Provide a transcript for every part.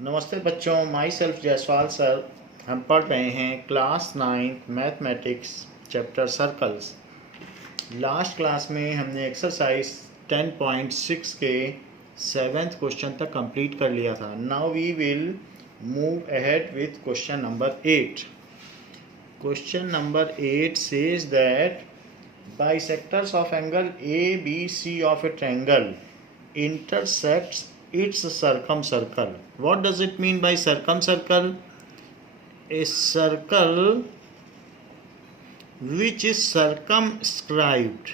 नमस्ते बच्चों, my self Jaiswal sir. हम पढ़ रहे हैं class 9 mathematics chapter circles. Last class में हमने एक्सरसाइज 10.6 के 7th क्वेश्चन तक कंप्लीट कर लिया था। Now we will move ahead with question number 8। Question number 8 says that bisectors of angle ABC of a triangle intersects its circumcircle. What does it mean by circumcircle? A circle which is circumscribed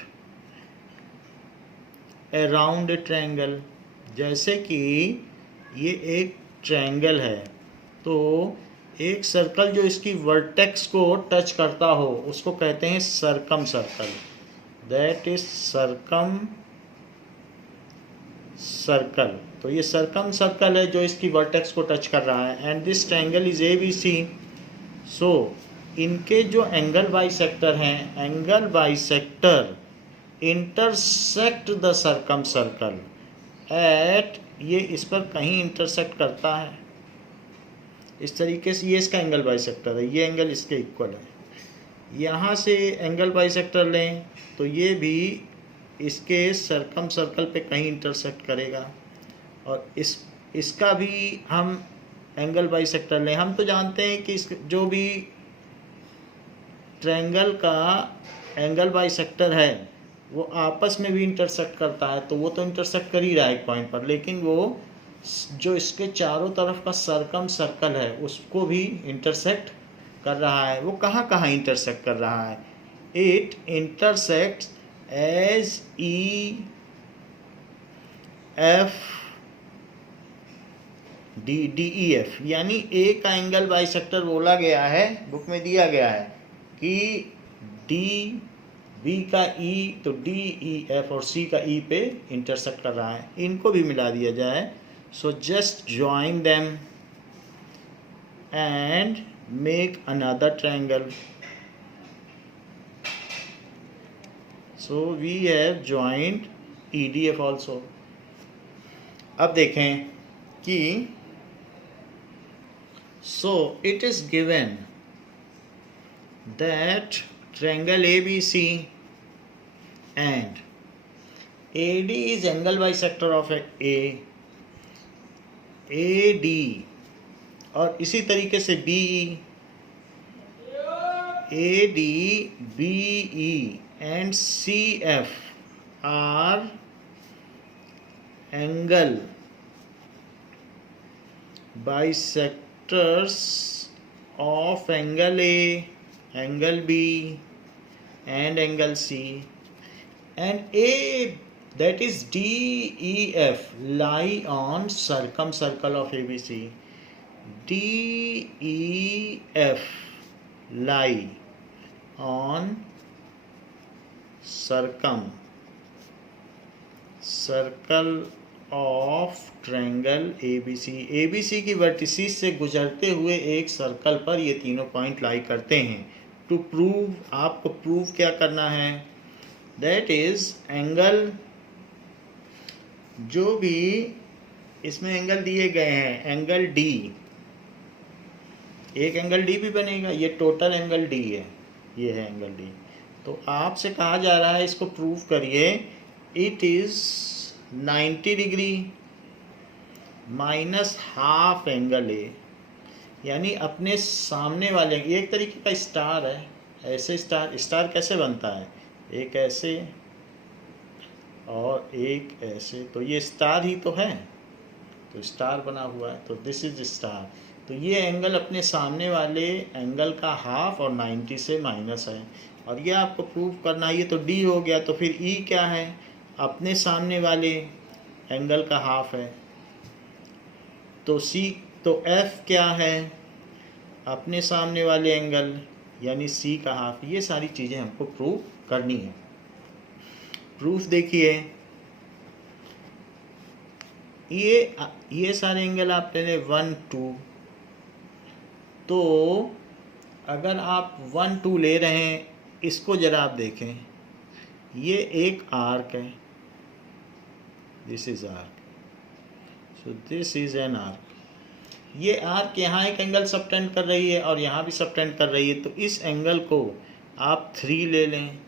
around a triangle. जैसे कि ये एक triangle है, तो एक circle जो इसकी vertex को टच करता हो उसको कहते हैं circum circle. That is circum circle. तो ये सर्कम सर्कल है जो इसकी वर्टेक्स को टच कर रहा है। And this triangle is ABC। सो इनके जो एंगल बाइसेक्टर हैं, angle bisector intersect the circum circle eight, ये इस पर कहीं इंटरसेक्ट करता है। इस तरीके से ये इसका एंगल बाइसेक्टर है, ये एंगल इसके इक्वल है। यहाँ से एंगल बाइसेक्टर लें तो ये भी इसके सर्कम सर्कल पे कहीं इंटरसेक्ट करेगा, और इसका भी हम एंगल बाइसेक्टर लें। हम तो जानते हैं कि जो भी ट्रायंगल का एंगल बाइसेक्टर है वो आपस में भी इंटरसेक्ट करता है, तो वो तो इंटरसेक्ट कर ही रहा है एक पॉइंट पर, लेकिन वो जो इसके चारों तरफ का सर्कम सर्कल है उसको भी इंटरसेक्ट कर रहा है। वो कहाँ कहाँ इंटरसेक्ट कर रहा है? It intersects as EF DEF, यानी ए का एंगल बाइसेक्टर बोला गया है, बुक में दिया गया है कि B का E, तो DEF और C का E पे इंटरसेक्ट कर रहा है। इनको भी मिला दिया जाए। So just join them and make another triangle. So we have joined EDF also. अब देखें कि so it is given that triangle ABC and AD is angle bisector of A, AD, और इसी तरीके से BE, AD, BE and CF are angle bisectors of angle A, angle B and angle C, and A, that is DEF, lie on circumcircle of ABC. DEF lie on circle of triangle ABC। ABC की vertices से गुजरते हुए एक circle पर ये तीनों point लाई करते हैं। टू प्रूव, आपको प्रूव क्या करना है? दैट इज एंगल, जो भी इसमें एंगल दिए गए हैं, एंगल D, एक एंगल D भी बनेगा, ये टोटल एंगल D है, ये है एंगल D। तो आपसे कहा जा रहा है इसको प्रूव करिए। It is 90 degree minus half angle A, यानी अपने सामने वाले, एक तरीके का स्टार है। ऐसे स्टार कैसे बनता है? एक ऐसे और एक ऐसे, तो ये स्टार ही तो है, तो स्टार बना हुआ है, तो दिस इज स्टार। तो ये एंगल अपने सामने वाले एंगल का हाफ और 90 से माइनस है, और ये आपको प्रूव करना है। ये तो D हो गया, तो फिर E क्या है? अपने सामने वाले एंगल का हाफ है। तो F क्या है? अपने सामने वाले एंगल यानी C का हाफ। ये सारी चीज़ें हमको प्रूव करनी है। प्रूफ देखिए, ये सारे एंगल आप ले लें 1 2, तो अगर आप 1 2 ले रहे हैं, इसको जरा आप देखें, ये एक आर्क है, this is arc, so this is an arc, ये आर्क यहाँ एक एंगल सबटेंड कर रही है और यहाँ भी सबटेंड कर रही है, तो इस एंगल को आप 3 ले लें।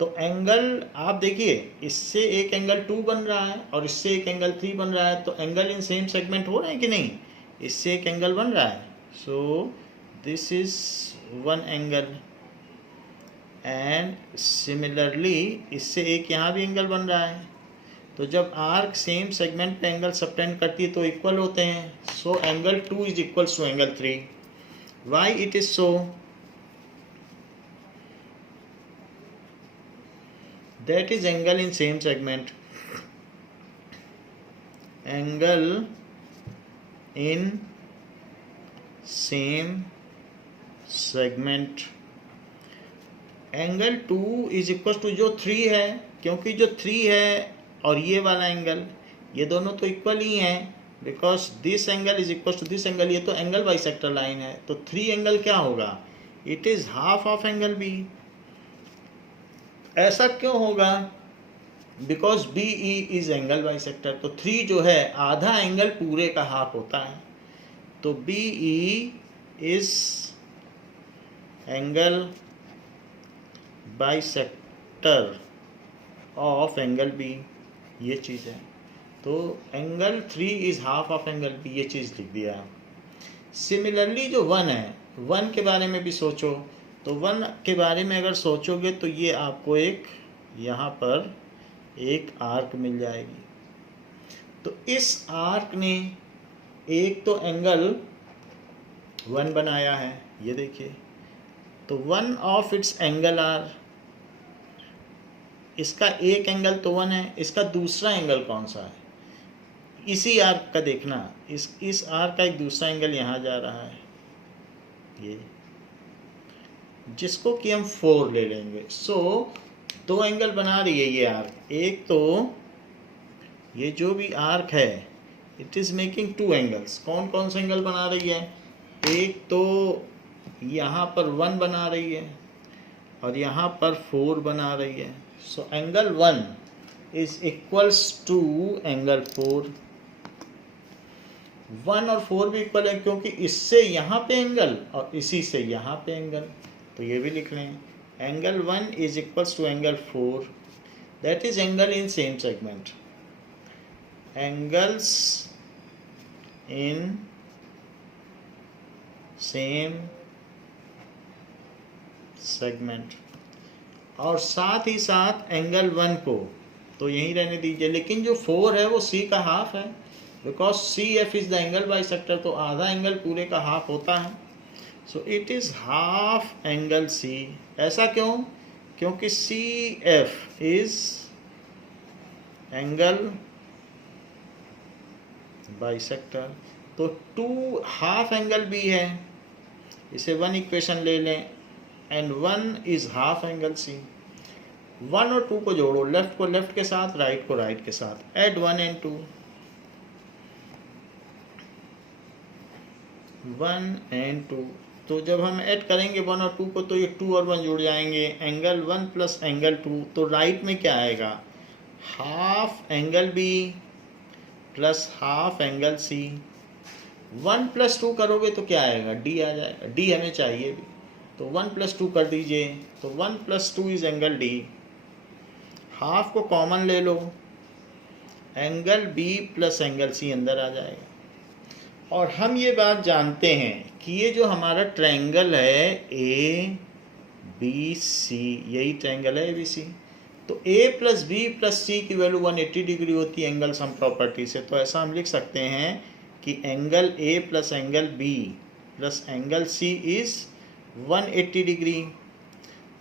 तो एंगल आप देखिए, इससे एक एंगल 2 बन रहा है और इससे एक एंगल 3 बन रहा है, तो एंगल इन सेम सेगमेंट हो रहे हैं कि नहीं? इससे एक एंगल बन रहा है, so this is one angle, and similarly इससे एक यहाँ भी एंगल बन रहा है। तो जब आर्क सेम सेगमेंट पे एंगल सबटेंड करती है तो इक्वल होते हैं, so angle 2 is equal to angle 3। Why it is so? That is angle in same segment. Angle in same segment. Angle 2 is equal to जो 3 है, क्योंकि जो 3 है और ये वाला एंगल, ये दोनों तो इक्वल ही हैं, because this angle is equal to this angle, ये तो एंगल बाइसेक्टर लाइन है, तो 3 एंगल क्या होगा? It is half of angle B. ऐसा क्यों होगा? Because B E is angle bisector, तो 3 जो है आधा एंगल पूरे का हाफ होता है, तो B E is angle bisector of angle B, ये चीज़ है। तो angle 3 is half of angle B, ये चीज़ लिख दिया। सिमिलरली जो 1 है, 1 के बारे में भी सोचो, तो 1 के बारे में अगर सोचोगे तो ये आपको एक यहाँ पर एक आर्क मिल जाएगी। तो इस आर्क ने एक तो एंगल 1 बनाया है, ये देखिए, तो 1 ऑफ इट्स एंगल आर, इसका एक एंगल तो 1 है, इसका दूसरा एंगल कौन सा है? इसी आर्क का देखना, इस आर्क का एक दूसरा एंगल यहाँ जा रहा है, ये, जिसको कि हम 4 ले लेंगे। सो 2 एंगल बना रही है ये आर्क। एक तो ये जो भी आर्क है, इट इज़ मेकिंग 2 एंगल्स। कौन कौन से एंगल बना रही है? एक तो यहाँ पर 1 बना रही है और यहाँ पर 4 बना रही है। So angle 1 is equals to angle 4। 1 और 4 भी इक्वल है, क्योंकि इससे यहाँ पे एंगल और इसी से यहाँ पे एंगल, तो ये भी लिख लें। Angle 1 is equals to angle 4, that is angle in same segment. Angles in same segment, और साथ ही साथ एंगल 1 को तो यहीं रहने दीजिए, लेकिन जो 4 है वो सी का हाफ है, because C F is the angle bisector, तो आधा एंगल पूरे का हाफ होता है। So it is half angle C. ऐसा क्यों? क्योंकि C F is angle bisector, तो 2 हाफ एंगल बी है, इसे 1 इक्वेशन ले लें, and 1 is half angle C. 1 और 2 को जोड़ो, लेफ्ट को लेफ्ट के साथ, राइट को राइट के साथ, एड 1 and 2, 1 and 2। तो जब हम ऐड करेंगे 1 और 2 को, तो ये 2 और 1 जुड़ जाएंगे, एंगल 1 प्लस एंगल 2, तो राइट में क्या आएगा? Half angle B plus half angle C. 1 plus 2 करोगे तो क्या आएगा? डी आ जाएगा, डी हमें चाहिए भी, तो 1 प्लस 2 कर दीजिए, तो 1 plus 2 is angle D. Half को कॉमन ले लो, angle B plus angle C अंदर आ जाएगा। और हम ये बात जानते हैं कि ये जो हमारा ट्रायंगल है ए बी सी, यही ट्रायंगल है ए बी सी, तो ए प्लस बी प्लस सी की वैल्यू 180 डिग्री होती है एंगल सम प्रॉपर्टी से। तो ऐसा हम लिख सकते हैं कि angle A plus angle B plus angle C is 180 degree.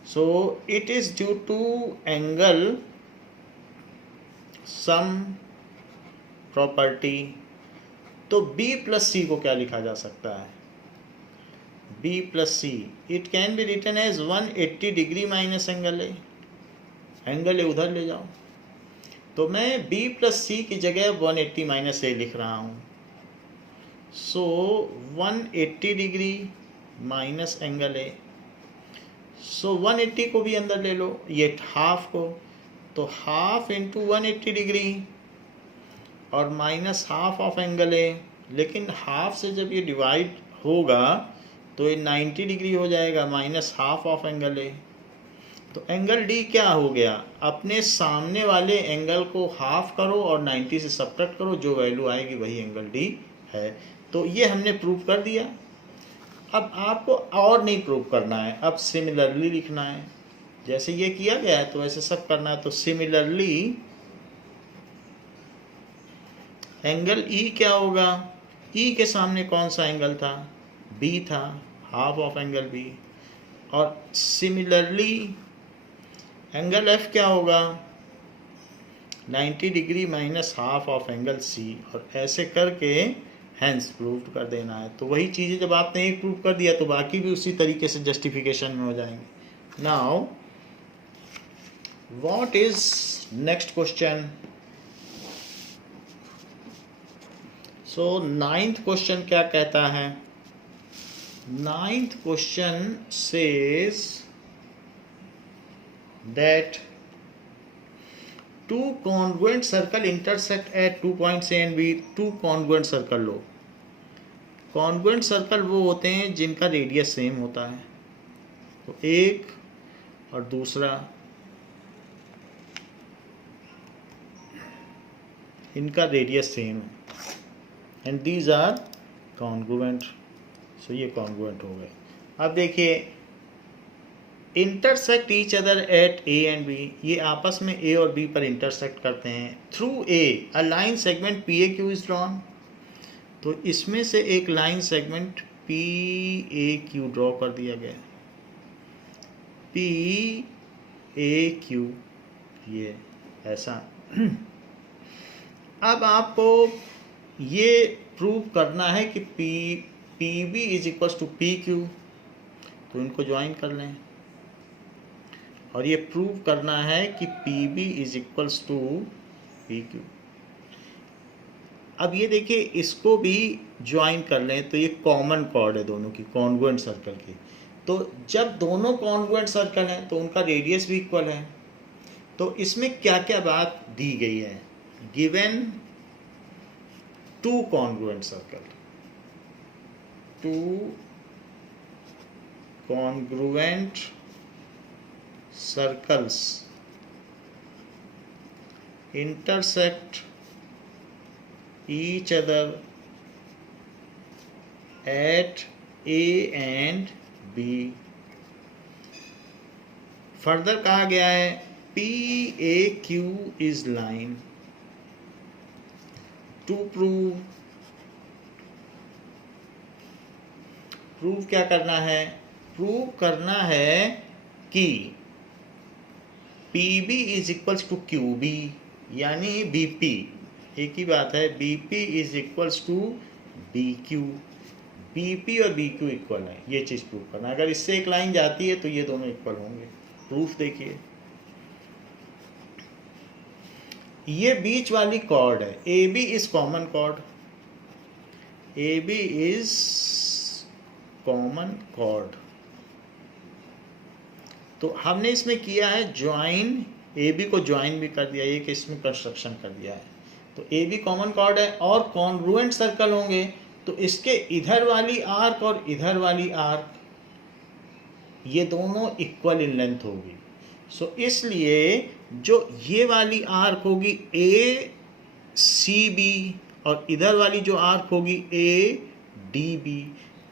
So it is due to angle sum property. तो b प्लस सी को क्या लिखा जा सकता है? b plus C, it can be written as 180 degree minus angle A. Angle A उधर ले जाओ, तो मैं b प्लस सी की जगह 180 माइनस ए लिख रहा हूँ। सो 180 डिग्री माइनस एंगल ए, सो 180 को भी अंदर ले लो, ये हाफ को, तो हाफ इंटू 180 डिग्री और माइनस हाफ ऑफ एंगल ए, लेकिन हाफ से जब ये डिवाइड होगा तो ये 90 डिग्री हो जाएगा, minus half of angle A. तो एंगल डी क्या हो गया, अपने सामने वाले एंगल को हाफ करो और 90 से सब्ट्रैक्ट करो, जो वैल्यू आएगी वही एंगल डी है। तो ये हमने प्रूव कर दिया। अब आपको और नहीं प्रूव करना है, अब सिमिलरली लिखना है। जैसे ये किया गया है तो ऐसे सब करना है। तो सिमिलरली एंगल ई क्या होगा, ई के सामने कौन सा एंगल था, बी था, हाफ ऑफ एंगल बी। और सिमिलरली एंगल एफ क्या होगा, 90 degree minus half of angle C. और ऐसे करके हैंस प्रूव कर देना है। तो वही चीज़ें जब आपने एक प्रूव कर दिया तो बाकी भी उसी तरीके से जस्टिफिकेशन में हो जाएंगे। Now what is next question. So 9th question क्या कहता है, 9th question says that to congruent circle intersect at 2 points A and B। To congruent circle low. Congruent circle वो होते हैं जिनका रेडियस सेम होता है। तो एक और दूसरा, इनका रेडियस सेम है and these are congruent. So ये कॉन्ग्रुएंट हो गए। अब देखिए, intersect each other at A and B, ये आपस में ए और बी पर इंटरसेक्ट करते हैं। Through a a line segment P A Q is drawn. तो इसमें से एक line segment P A Q draw कर दिया गया, पी ए क्यू, ये ऐसा। अब आपको ये प्रूव करना है कि P B is equals to P Q. तो इनको ज्वाइन कर लें और ये प्रूव करना है कि P B is equals to P Q. अब ये देखिए, इसको भी ज्वाइन कर लें तो ये कॉमन कॉर्ड है दोनों की, कॉन्ग्रुएंट सर्कल की। तो जब दोनों कॉन्ग्रुएंट सर्कल हैं तो उनका रेडियस भी इक्वल है। तो इसमें क्या क्या बात दी गई है, given two congruent circle, two congruent circles intersect each other at A and B। Further कहा गया है PAQ is line। To prove क्या करना है, प्रूव करना है कि P B is equals to Q B, यानी बी पी, एक ही बात है, B P is equals to B Q. B P और बी क्यू इक्वल है, ये चीज़ प्रूव करना। अगर इससे एक लाइन जाती है तो ये दोनों इक्वल होंगे। प्रूफ देखिए, ये बीच वाली कॉर्ड है, A B is common chord, A B is common chord. तो हमने इसमें किया है ज्वाइन, ए बी को ज्वाइन भी कर दिया, एक इसमें कंस्ट्रक्शन कर दिया है। तो ए बी कॉमन कॉर्ड है और कॉन्ग्रुएंट सर्कल होंगे तो इसके इधर वाली आर्क और इधर वाली आर्क ये दोनों इक्वल इन लेंथ होगी। सो इसलिए जो ये वाली आर्क होगी ए सी बी और इधर वाली जो आर्क होगी ए डी बी,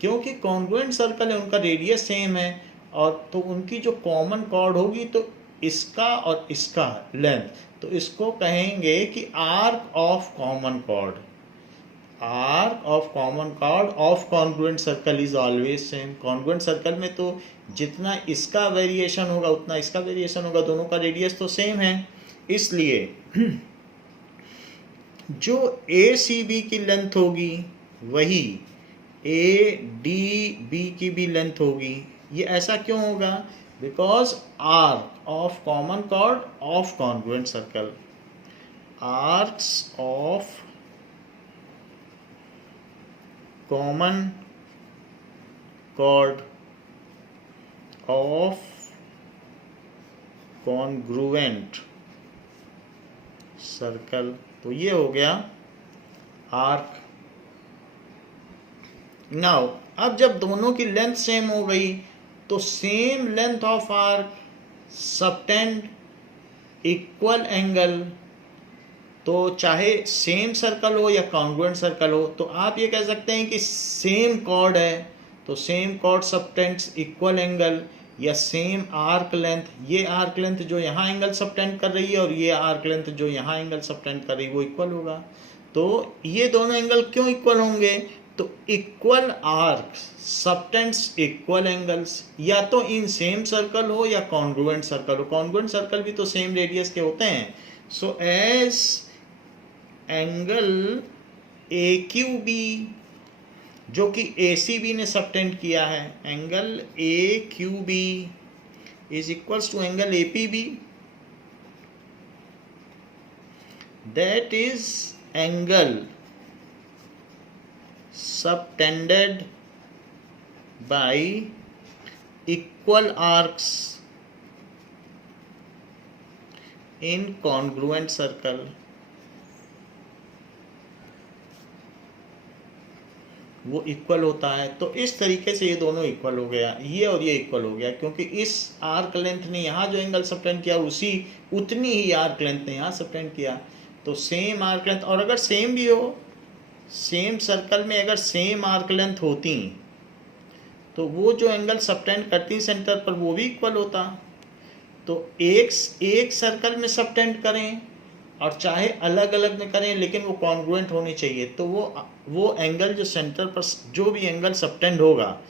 क्योंकि कॉन्ग्रुएंट सर्कल है उनका रेडियस सेम है और तो उनकी जो कॉमन कॉर्ड होगी तो इसका और इसका लेंथ, तो इसको कहेंगे कि arc of common chord. Arc of common chord of congruent circle is always same. Congruent circle में तो जितना इसका वेरिएशन होगा उतना इसका वेरिएशन होगा, दोनों का रेडियस तो सेम है। इसलिए जो ए सी बी की लेंथ होगी वही ए डी बी की भी लेंथ होगी। ये ऐसा क्यों होगा, because arc of common chord of congruent circle, arcs of common chord of congruent circle. तो ये हो गया आर्क नाउ अब जब दोनों की लेंथ सेम हो गई तो same length of arc subtend equal angle, तो चाहे सेम सर्कल हो या कॉन्ग्रुएंट सर्कल हो, तो आप ये कह सकते हैं कि सेम कॉर्ड है तो same chord subtends equal angle, या सेम आर्क लेंथ, ये आर्क लेंथ जो यहाँ एंगल सबटेंड कर रही है और ये आर्क लेंथ जो यहाँ एंगल सबटेंड कर रही है वो इक्वल होगा। तो ये दोनों एंगल क्यों इक्वल होंगे? तो equal arc subtends equal angles, या तो इन सेम सर्कल हो या कॉन्ग्रुएंट सर्कल हो। कॉन्ग्रुएंट सर्कल भी तो सेम रेडियस के होते हैं। So as angle A Q B जो कि ए सी बी ने सबटेंड किया है, angle A Q B is equals to angle A P B, that is angle subtended by equal arcs in congruent circle। वो equal होता है। तो इस तरीके से ये दोनों इक्वल हो गया, ये और ये इक्वल हो गया, क्योंकि इस आर्क लेंथ ने यहाँ जो एंगल सबटेंड किया उतनी ही आर्क लेंथ ने यहाँ सबटेंड किया। तो सेम आर्क लेंथ, और अगर सेम भी हो, सेम सर्कल में अगर सेम आर्क लेंथ होती तो वो जो एंगल सबटेंड करती सेंटर पर वो भी इक्वल होता। तो एक सर्कल में सबटेंड करें और चाहे अलग अलग में करें, लेकिन वो कॉन्ग्रुएंट होनी चाहिए। तो वो एंगल जो सेंटर पर, जो भी एंगल सबटेंड होगा,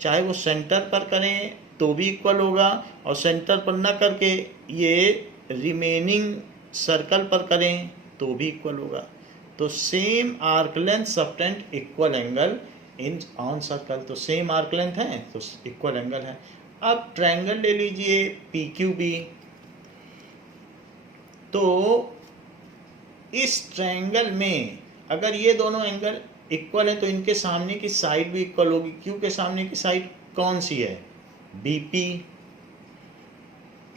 चाहे वो सेंटर पर करें तो भी इक्वल होगा, और सेंटर पर ना करके ये रिमेनिंग सर्कल पर करें तो भी इक्वल होगा। तो same arc length subtend equal angle in on circle, तो सेम आर्क लेंथ है तो इक्वल एंगल है। अब ट्रायंगल ले लीजिए पी क्यू बी। तो इस ट्रायंगल में अगर ये दोनों एंगल इक्वल हैं तो इनके सामने की साइड भी इक्वल होगी। क्यू के सामने की साइड कौन सी है? बीपी।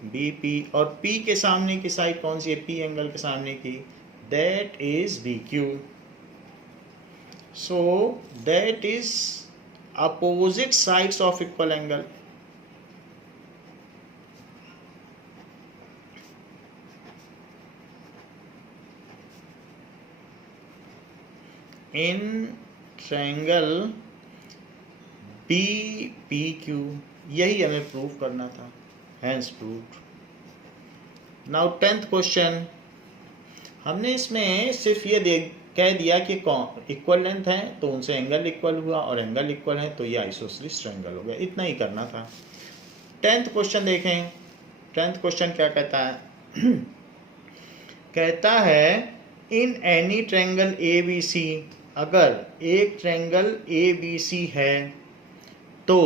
बीपी। और पी के सामने की साइड कौन सी है? पी एंगल के सामने की, that is BQ. So that is opposite sides of equal angle. In triangle BPQ, यही हमें प्रूव करना था, hence proved. Now 10th question, हमने इसमें सिर्फ ये कह दिया कि इक्वल लेंथ है तो उनसे एंगल इक्वल हुआ, और एंगल इक्वल है तो ये आइसोसेलेस ट्रायंगल हो गया। इतना ही करना था। 10th क्वेश्चन देखें। 10th क्वेश्चन क्या कहता है? कहता है in any triangle A B C, अगर एक ट्रायंगल ए बी सी है तो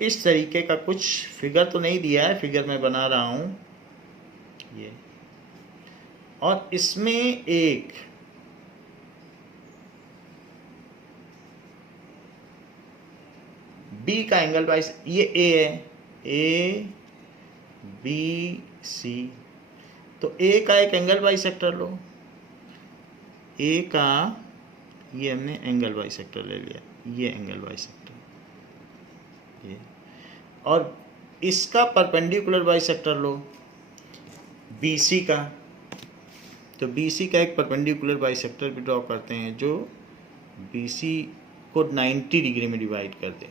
इस तरीके का कुछ फिगर तो नहीं दिया है, फिगर मैं बना रहा हूँ ये, और इसमें एक बी का एंगल बाई, ये ए है, ए बी सी, तो ए का एक एंगल बाई सेक्टर लो। ए का ये हमने एंगल बाई सेक्टर ले लिया, ये एंगल बाई सेक्टर ये, और इसका परपेंडिकुलर बाई सेक्टर लो बी सी का। तो BC का एक परपेंडिकुलर बाइसेक्टर भी ड्रॉ करते हैं जो BC को 90 डिग्री में डिवाइड कर दे।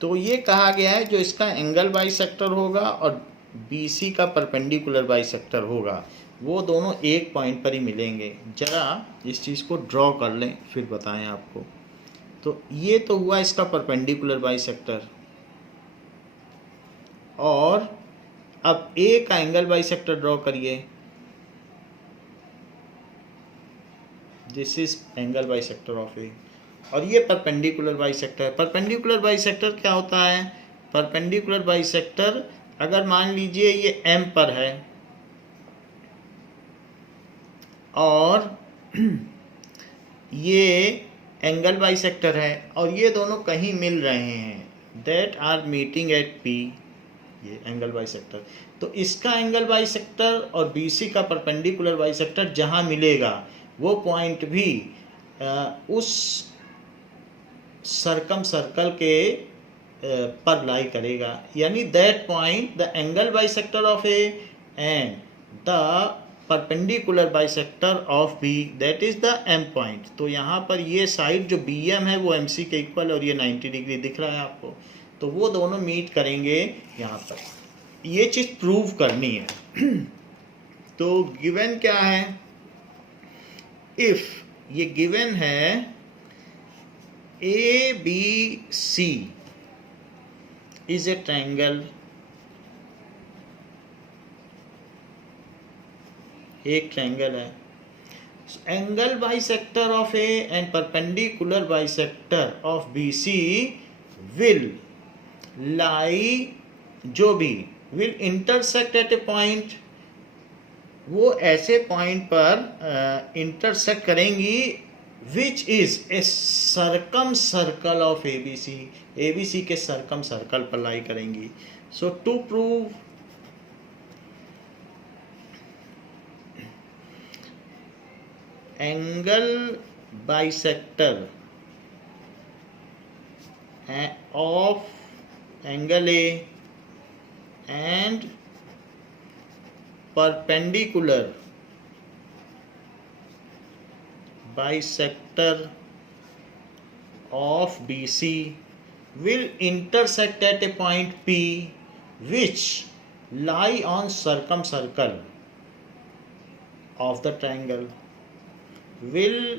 तो ये कहा गया है जो इसका एंगल बाइसेक्टर होगा और BC का परपेंडिकुलर बाइसेक्टर होगा, वो दोनों एक पॉइंट पर ही मिलेंगे। जरा इस चीज़ को ड्रॉ कर लें फिर बताएं आपको। तो ये तो हुआ इसका परपेंडिकुलर बाइसेक्टर, और अब ए का एंगल बाइसेक्टर ड्रॉ करिए। This is angle bisector of A, और ये परपेंडिकुलर बाइसेक्टर। परपेंडिकुलर बाइसेक्टर क्या होता है? परपेंडिकुलर बाइसेक्टर अगर मान लीजिए ये M पर है और ये एंगल बाइसेक्टर है और ये दोनों कहीं मिल रहे हैं, that are meeting at P, ये एंगल बाइसेक्टर। तो इसका एंगल बाइसेक्टर और BC का परपेंडिकुलर बाइसेक्टर जहाँ मिलेगा वो पॉइंट भी उस सर्कम सर्कल के पर लाई करेगा, यानी that point the angle bisector of A and the perpendicular bisector of B, that is the M point. तो यहाँ पर ये साइड जो BM है वो MC के इक्वल और ये 90 डिग्री दिख रहा है आपको, तो वो दोनों मीट करेंगे यहाँ पर। ये चीज़ प्रूव करनी है। तो गिवन क्या है, इफ ये गिवन है ABC is a triangle, एक ट्रायंगल है, angle bisector of A and perpendicular bisector of BC will lie, जो भी will intersect at a point, वो ऐसे पॉइंट पर इंटरसेक्ट करेंगी which is a circumcircle of ABC, ABC के circumcircle पर लाई करेंगी। So to prove angle bisector of angle A and perpendicular bisector of BC will intersect at a point P which lie on circumcircle of the triangle, will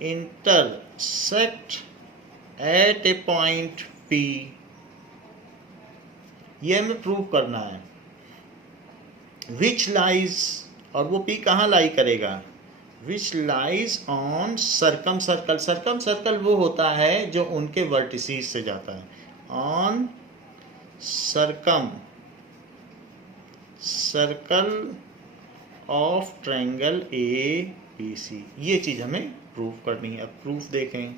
intersect at a point P, ये हमें prove करना है। Which lies, और वो P कहाँ लाई करेगा, which lies on circum circle, circum circle वो होता है जो उनके वर्टिसीज से जाता है, on circum circle of triangle ABC। ये चीज़ हमें प्रूव करनी है। अब प्रूफ देखें,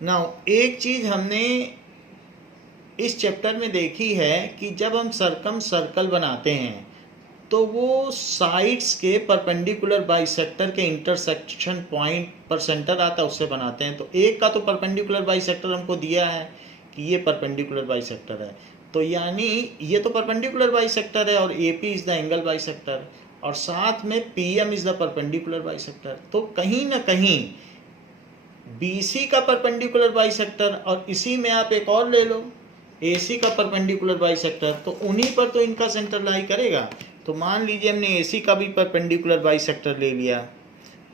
नाउ एक चीज़ हमने इस चैप्टर में देखी है कि जब हम सर्कम सर्कल बनाते हैं तो वो साइड्स के परपेंडिकुलर बाइसेक्टर के इंटरसेक्शन पॉइंट पर सेंटर आता है, उससे बनाते हैं। तो एक का तो परपेंडिकुलर बाइसेक्टर हमको दिया है कि ये परपेंडिकुलर बाइसेक्टर है, तो यानी ये तो परपेंडिकुलर बाइसेक्टर है और AP is the angle bisector, और साथ में PM is the perpendicular bisector. तो कहीं ना कहीं BC का परपेंडिकुलर बाइसेक्टर, और इसी में आप एक और ले लो AC का परपेंडिकुलर बाइसेक्टर, तो उन्हीं पर तो इनका सेंटर लाई करेगा। तो मान लीजिए हमने AC का भी परपेंडिकुलर बाइसेक्टर ले लिया,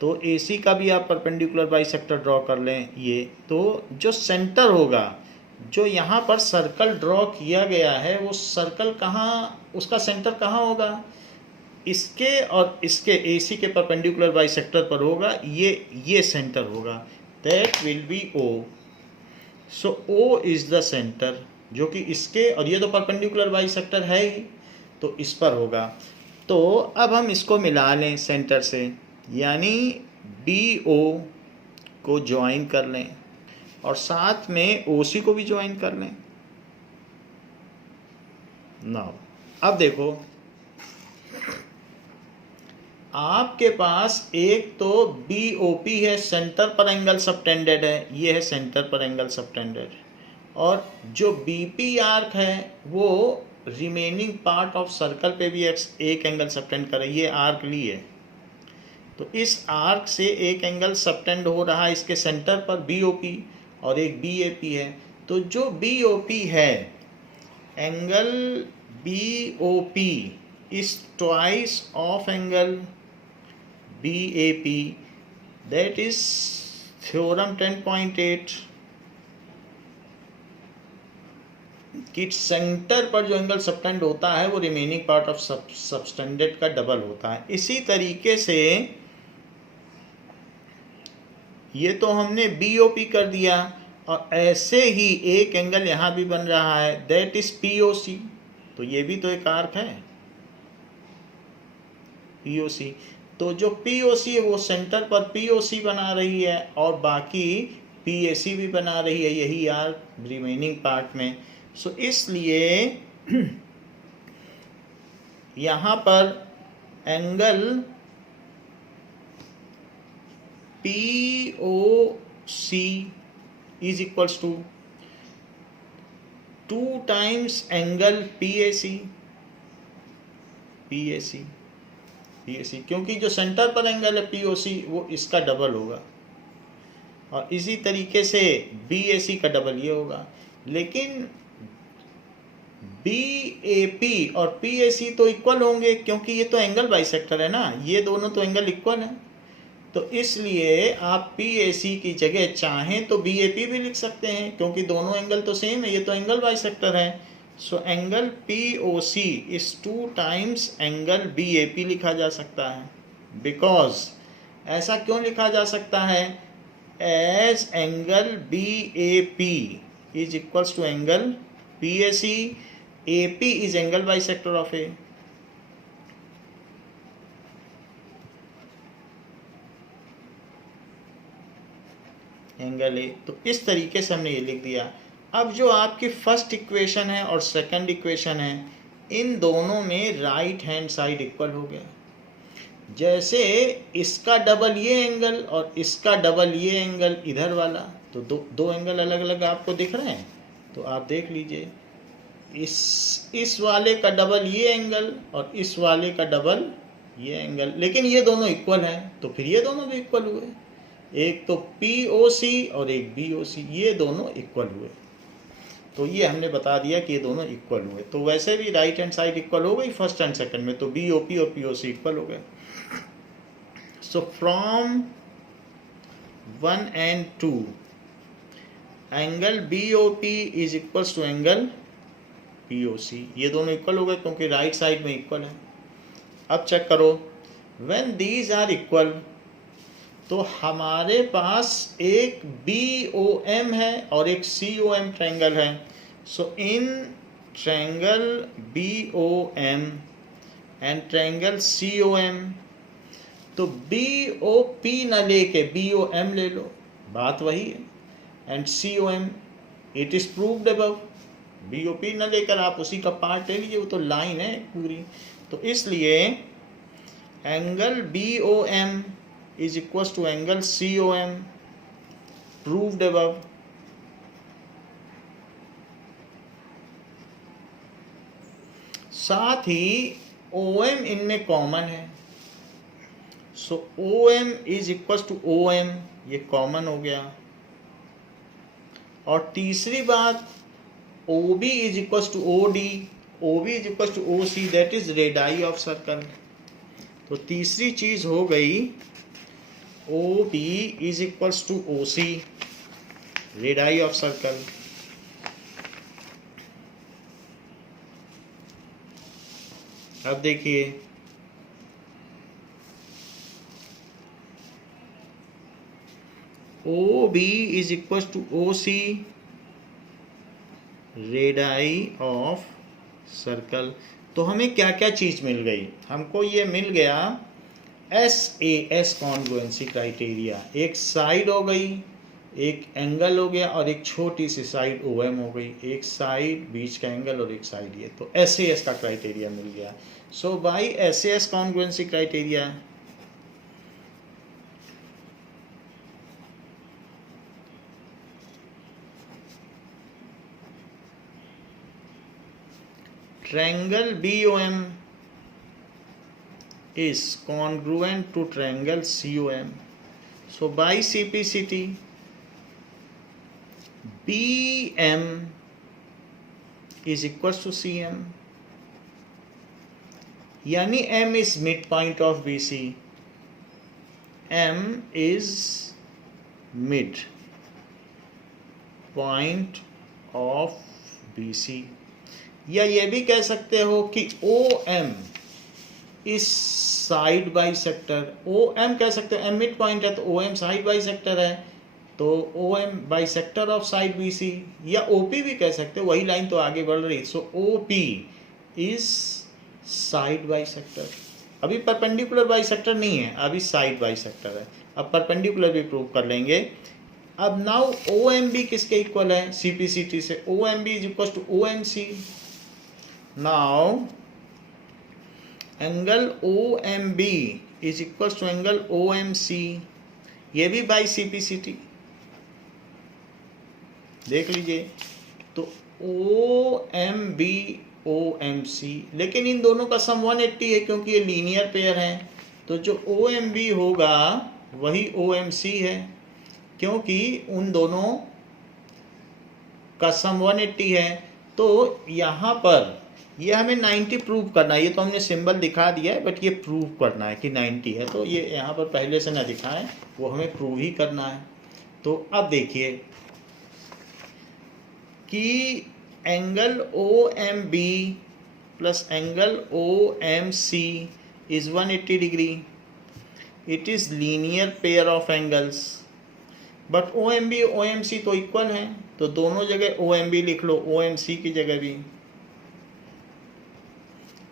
तो AC का भी आप परपेंडिकुलर बाइसेक्टर ड्रॉ कर लें। ये तो जो सेंटर होगा, जो यहाँ पर सर्कल ड्रॉ किया गया है, वो सर्कल कहाँ, उसका सेंटर कहाँ होगा, इसके और इसके AC के परपेंडिकुलर बाइसेक्टर पर होगा, ये सेंटर होगा, that will be O। So O is the centre, जो कि इसके, और ये तो परपेंडिकुलर बाइसेक्टर है ही, तो इस पर होगा। तो अब हम इसको मिला लें सेंटर से, यानी BO को ज्वाइन कर लें और साथ में OC को भी ज्वाइन कर लें। नाउ अब देखो, आपके पास एक तो BOP है, सेंटर पर एंगल सबटेंडेड है, ये है सेंटर पर एंगल सबटेंडेड, और जो BP आर्क है वो रिमेनिंग पार्ट ऑफ सर्कल पे भी एक एंगल सबटेंड करे, ये आर्क ली है। तो इस आर्क से एक एंगल सबटेंड हो रहा है इसके सेंटर पर BOP, और एक BAP है। तो जो BOP है, angle BOP is twice of angle BAP, that is theorem 10.8 कि सेंटर पर जो एंगल सबटेंड होता है वो रिमेनिंग पार्ट ऑफ सबटेंडेड का डबल होता है। इसी तरीके से ये तो हमने BOP कर दिया, और ऐसे ही एक एंगल यहाँ भी बन रहा है, दैट इज POC। तो ये भी तो एक आर्क है POC। तो जो POC है वो सेंटर पर POC बना रही है, और बाकी PAC भी बना रही है यही यार रिमेनिंग पार्ट में। सो इसलिए यहाँ पर angle POC is equals to 2 times angle PAC, क्योंकि जो सेंटर पर एंगल है POC वो इसका डबल होगा, और इसी तरीके से BAC का डबल ये होगा। लेकिन BAP और PAC तो इक्वल होंगे क्योंकि ये तो एंगल बाइसेक्टर है ना, ये दोनों तो एंगल इक्वल हैं। तो इसलिए आप PAC की जगह चाहें तो BAP भी लिख सकते हैं क्योंकि दोनों एंगल तो सेम है, ये तो एंगल बाइसेक्टर है। So angle POC is 2 times angle BAP लिखा जा सकता है। बिकॉज ऐसा क्यों लिखा जा सकता है? As angle BAP is equals to angle PAC, AP is angle bisector of A। Angle A, तो इस तरीके से हमने ये लिख दिया। अब जो आपकी फर्स्ट इक्वेशन है और सेकंड इक्वेशन है, इन दोनों में राइट हैंड साइड इक्वल हो गया। जैसे इसका डबल ये एंगल और इसका डबल ये एंगल इधर वाला, तो दो एंगल अलग अलग आपको दिख रहे हैं। तो आप देख लीजिए, इस वाले का डबल ये एंगल और इस वाले का डबल ये एंगल, लेकिन ये दोनों इक्वल हैं, तो फिर ये दोनों भी इक्वल हुए। एक तो POC और एक BOC, ये दोनों इक्वल हुए। तो ये हमने बता दिया कि ये दोनों इक्वल हुए। तो वैसे भी राइट हैंड साइड इक्वल हो गई फर्स्ट एंड सेकंड में, तो BOP और POC इक्वल हो गए। So from 1 and 2 angle BOP is equals to angle POC, ये दोनों इक्वल हो गए क्योंकि राइट साइड में इक्वल है। अब चेक करो, व्हेन दीज आर इक्वल, तो हमारे पास एक BOM है और एक COM ट्रायंगल है। So in triangle BOM and triangle COM, तो BOP न लेके BOM ले लो, बात वही है। And COM, it is proved above. BOP न लेकर आप उसी का पार्ट ले लीजिए, वो तो लाइन है पूरी। तो इसलिए angle BOM is equals to angle COM, proved above। साथ ही OM इनमें कॉमन है, सो OM is equals to OM, ये कॉमन हो गया। और तीसरी बात, OB is equals to OD, OB is equals to OC, that is radii of circle। तो तीसरी चीज हो गई OB is equals to OC, radii of circle। अब देखिए, OB is equals to OC, radii of circle। तो हमें क्या क्या चीज मिल गई? हमको ये मिल गया SAS कॉन्ग्रुएंसी क्राइटेरिया, एक साइड हो गई, एक एंगल हो गया और एक छोटी सी साइड OM हो गई, एक साइड बीच का एंगल और एक साइड ये, तो SAS का क्राइटेरिया मिल गया। So by SAS congruency criteria triangle BOM is congruent to triangle COM। So by CPCT, BM is equals to CM, यानी M is midpoint of BC, M is mid point of BC। या ये भी कह सकते हो कि OM इस side by sector, OM कह सकते हो, M मिड पॉइंट है तो OM साइड बाई सेक्टर है, तो OM by sector of side BC, या OP भी कह सकते हो, वही लाइन तो आगे बढ़ रही। सो OP is side by sector. अभी परपेंडिकुलर बाई सेक्टर नहीं है, अभी साइड बाई सेक्टर है। अब परपेंडिकुलर भी प्रूव कर लेंगे। अब नाउ ओ एम बी किसके इक्वल है, CPCT से, O M B is equal to O M C. Now angle O M B is equal to angle O M C, ये भी बाई CPCT, देख लीजिए। तो O M B O M C, लेकिन इन दोनों का सम 180 है क्योंकि ये लीनियर पेयर हैं। तो जो ओ एम बी होगा वही ओ एम सी है, क्योंकि उन दोनों का सम 180 है। तो यहाँ पर ये हमें 90 प्रूव करना है, ये तो हमने सिंबल दिखा दिया है, बट ये प्रूव करना है कि 90 है। तो ये यहाँ पर पहले से ना दिखाएं, वो हमें प्रूव ही करना है। तो अब देखिए कि angle O M B plus angle O M C is 180 degree. It is linear pair of angles, but O M B O M C तो इक्वल हैं, तो दोनों जगह ओ एम बी लिख लो, ओ एम सी की जगह भी।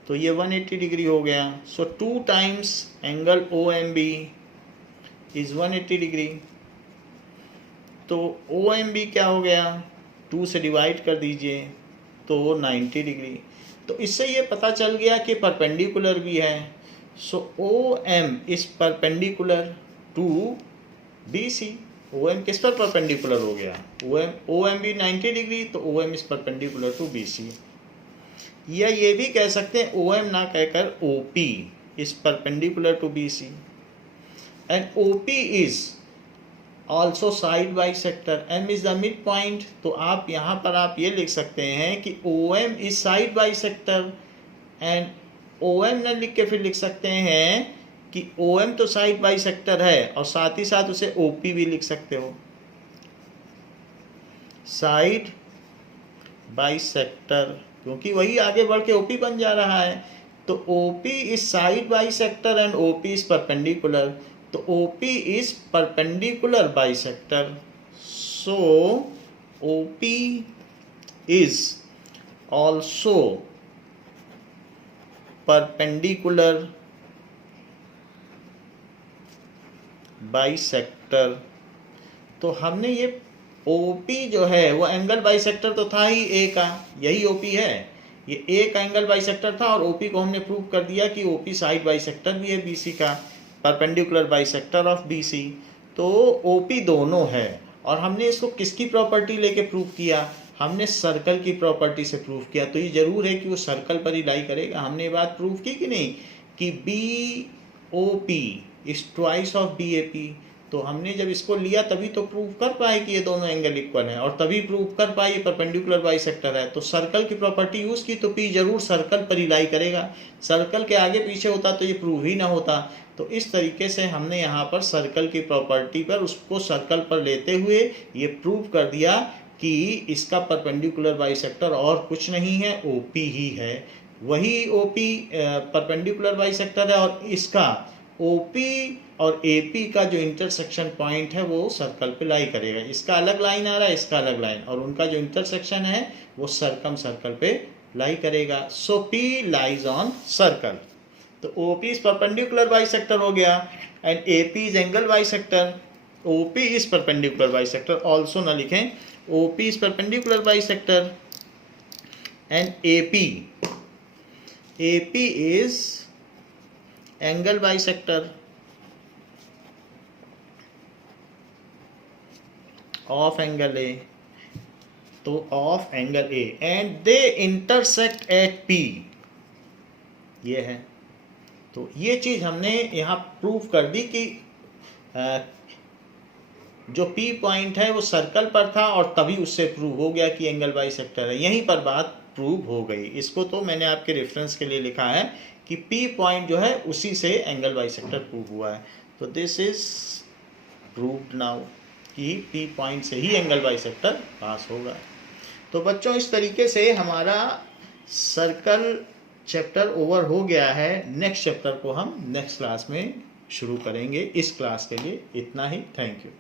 तो ये 180 डिग्री हो गया। So 2 times angle O M B is 180 degree. तो ओ एम बी क्या हो गया, 2 से डिवाइड कर दीजिए तो 90 डिग्री। तो इससे ये पता चल गया कि परपेंडिकुलर भी है। So O M is perpendicular to B C. O M किस पर परपेंडिकुलर हो गया, ओ एम बी 90 डिग्री, तो O M is perpendicular to B C. या ये भी कह सकते हैं ओ एम ना कहकर O P is perpendicular to B C, and O P is also side bisector. M is the mid point, तो आप यहाँ पर आप ये लिख सकते हैं कि O M is side bisector, and O M न लिख के फिर लिख सकते हैं कि ओ एम तो साइड बाइसेक्टर है, और साथ ही साथ उसे ओ पी भी लिख सकते हो, साइड बाइसेक्टर, क्योंकि वही आगे बढ़ के ओपी बन जा रहा है। तो OP is side bisector and OP is perpendicular, तो OP is perpendicular bisector. So OP is also perpendicular bisector. तो हमने ये ओपी जो है वो एंगल बाइसेक्टर तो था ही ए का, यही ओपी है, ये ए का एंगल बाइसेक्टर था, और ओपी को हमने प्रूव कर दिया कि ओपी साइड बाइसेक्टर भी है बीसी का, परपेंडिकुलर बाइसेक्टर ऑफ बीसी। तो ओपी दोनों है, और हमने इसको किसकी प्रॉपर्टी लेके प्रूव किया, हमने सर्कल की प्रॉपर्टी से प्रूव किया। तो ये जरूर है कि वो सर्कल पर ही लाई करेगा। हमने ये बात प्रूव की कि नहीं कि B O P is twice of B A P. तो हमने जब इसको लिया तभी तो प्रूव कर पाए कि ये दोनों एंगल इक्वल हैं, और तभी प्रूव कर पाए ये परपेंडिकुलर बाइसेक्टर है। तो सर्कल की प्रॉपर्टी यूज की, तो पी जरूर सर्कल पर ही लाई करेगा। सर्कल के आगे पीछे होता तो ये प्रूव ही ना होता। तो इस तरीके से हमने यहाँ पर सर्कल की प्रॉपर्टी पर उसको सर्कल पर लेते हुए ये प्रूव कर दिया कि इसका परपेंडिकुलर बाइसेक्टर और कुछ नहीं है, ओपी ही है। वही ओपी परपेंडिकुलर बाइसेक्टर है, और इसका ओपी और एपी का जो इंटरसेक्शन पॉइंट है वो सर्कल पे लाई करेगा। इसका अलग लाइन आ रहा है, इसका अलग लाइन, और उनका जो इंटरसेक्शन है वो सर्कम सर्कल पे लाई करेगा। So P lies on circle. तो ओपी इज परपेंडिकुलर बाइसेक्टर हो गया, and AP is angle bisector. OP is perpendicular bisector, also ना लिखें, OP is perpendicular bisector and AP is angle bisector of angle A. तो of angle A, and they intersect at P, ये है। तो ये चीज हमने यहाँ प्रूव कर दी कि जो पी पॉइंट है वो सर्कल पर था, और तभी उससे प्रूव हो गया कि एंगल बाइसेक्टर है। यहीं पर बात प्रूव हो गई। इसको तो मैंने आपके रेफरेंस के लिए लिखा है कि पी पॉइंट जो है उसी से एंगल बाइसेक्टर प्रूव हुआ है। तो दिस इज प्रूव्ड नाउ कि पी पॉइंट से ही एंगल बाइसेक्टर पास होगा। तो बच्चों इस तरीके से हमारा सर्कल चैप्टर ओवर हो गया है। नेक्स्ट चैप्टर को हम नेक्स्ट क्लास में शुरू करेंगे। इस क्लास के लिए इतना ही। Thank you.